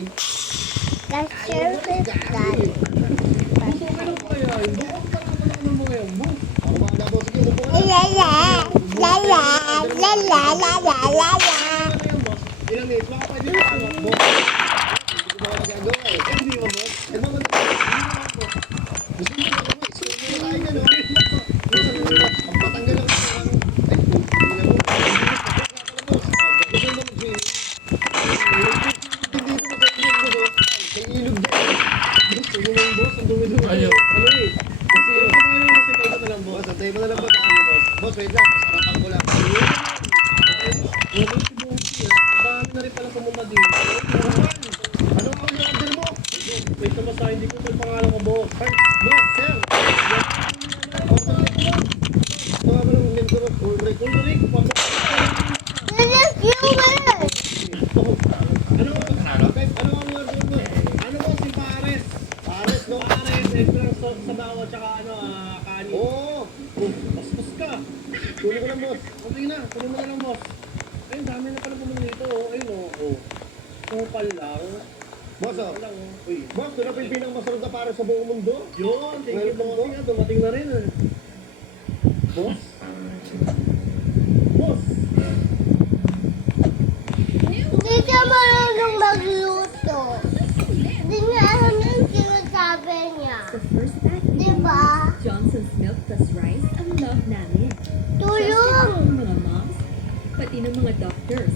Let's share with Daddy. La la la la la la la la la la. Ilang minutes baka pwede pa ano, boss. Hindi ko ba nagagawa eh. Hindi mo, boss. Eh, mga boss. Gusto mo na boss. Gusto mo na tayo, no? Ang patanggal lang ako. Ay, hindi na mo. Gusto mo mag-swimming? Hindi ko mag-swimming, boss. May ilog dyan. Gusto mo lang, boss. Ang dumi-dumi. Ano eh? Kasi ano tayo lang, kasi tayo na lang, boss. Tayo na lang, boss. Boss, wait lang. Masarapan ko lang. Dami na rin pala pumunta dito. Ano ang order mo? Wait naman sa hindi ko pa yung pangalan ko, boss. Boss, sir. Mga ba naman ko, Ulrich? Ulrich, Let's do it. ano ang order mo? Ano ba si Pares? Pares, no? Pares, extra sa bawa, tsaka kanin. Oo. Paspas ka. Tuloy ko lang, boss. Okay na, tuloy mo na lang, boss. Ayun, dami na pala pumunta dito. Ayun, oh. Kupal lang. Boss, lang. Uy. Boss, ito na pa yung pinakamasarap na para sa buong mundo. Yun, thank you, boss. Dumating na rin, eh. Boss? Boss? Hindi ka marunong magluto. Hindi nga alam yung sinasabi niya. The first bag Diba? Johnson's Milk plus Rice ang love namin. Tulong! Just like ng mga moms, pati ng mga doctors.